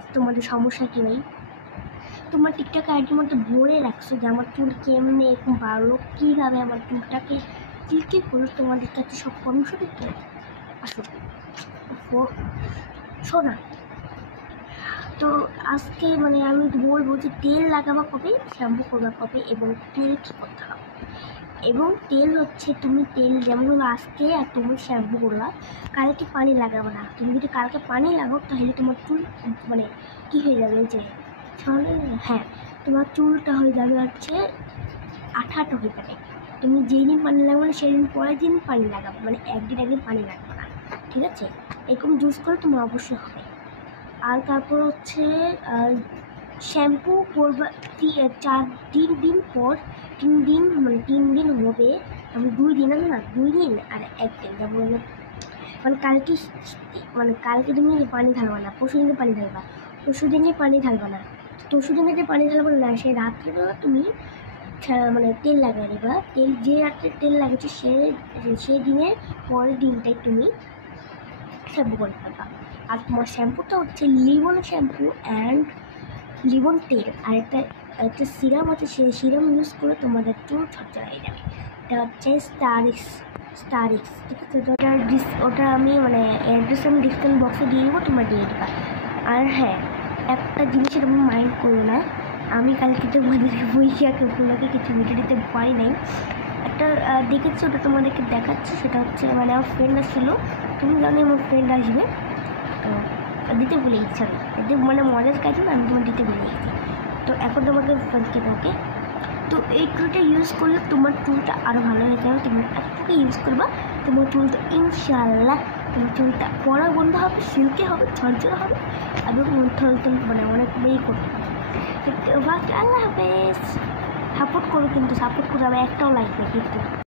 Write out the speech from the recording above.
Guys, তোমাদের সমস্যা কি ভাই? তোমার টিকটক আইডির মধ্যে ভরে রাখছো যে আমার চুল কেমনে এরকম বাড়লো, কীভাবে আমার চুলটাকে কি করো, তোমাদের কাছে সব পরামর্শ দিতে আসো শোনা। তো আজকে মানে আমি বলবো যে তেল লাগাবা কবে, শ্যাম্পু করবা কবে, এবং তেল কী করতে হবে। এবং তেল হচ্ছে, তুমি তেল যেমন হলো আজকে আর তুমি শ্যাম্পু করলা, কালকে পানি লাগাবে না। তুমি যদি কালকে পানি লাগাও তাহলে তোমার চুল মানে কী হয়ে যাবে, যে হ্যাঁ তোমার চুলটা হয়ে যাবে হচ্ছে আঠা আঠা হয়ে যাবে। তুমি যেই দিন পানি লাগাবে না সেই দিন পরের দিন পানি লাগাবে, মানে একদিন পানি লাগবে না, ঠিক আছে? এরকম জুস করে তোমার অবশ্যই হবে। আর তারপর হচ্ছে শ্যাম্পু করবা 4 দিন পর, 3 দিন মানে 3 দিন হবে। আমি 2 দিন আছে না, 2 দিন আর 1 দিন, যেমন মানে কালকে তুমি পানি ঢালবা না, পরশু দিনে পানি ঢালবা, পরশু দিনে পানি ঢালবা না, পরশু দিনে যে পানি ঢালবা না সেই রাত্রিবেলা তুমি মানে তেল লাগাই দেবা। তেল যে রাত্রে তেল লাগাচ্ছে সে দিনের পরের দিনটাই তুমি শ্যাম্পু করে ফেলবা। আর তোমার শ্যাম্পুটা হচ্ছে লিমন শ্যাম্পু অ্যান্ড লিমন তেল, আর একটা সিরাম আছে, সেই সিরাম ইউজ করে তোমাদের চুল ঝরঝরা হয়ে যাবে। এটা হচ্ছে স্টারিক্স, ঠিক আছে? তো ওটা আমি মানে অ্যাড্রেস আমি ডিসক্রিপশন বক্সে দিয়ে দেবো, তোমরা দিয়ে দেবা। আর হ্যাঁ, একটা জিনিসের আমি মাইন্ড করো না, আমি কালকে তোমাদেরকে বইকে কিছু ভিডিও দিতে পারি নাই। একটা দেখেছি, ওটা তোমাদেরকে দেখাচ্ছি। সেটা হচ্ছে মানে আমার ফ্রেন্ড আসছিলো, তুমি জানো আমার ফ্রেন্ড আসবে, তো দিতে ভুলে গেছি আমি। এতে মানে মজার কাজ না, আমি তোমার দিতে ভুলে গেছি। তো এখন তোমাকে ফেলতে থাকে। তো এই টুলটা ইউজ করলে তোমার চুলটা আরও ভালো হয়ে যাবে। তুমি এতটুকু ইউজ করবা, তোমার চুলটা ইনশাআল্লাহ তোমার চুলটা পড়া বন্ধ হবে, সিল্কে হবে, ঝরঝরা হবে, এবং মানে অনেক করতে হবে। বাকি আল্লাহ হাফেজ। সাপোর্ট করো কিন্তু, সাপোর্ট করে আবার একটাও লাইক নেই কিন্তু।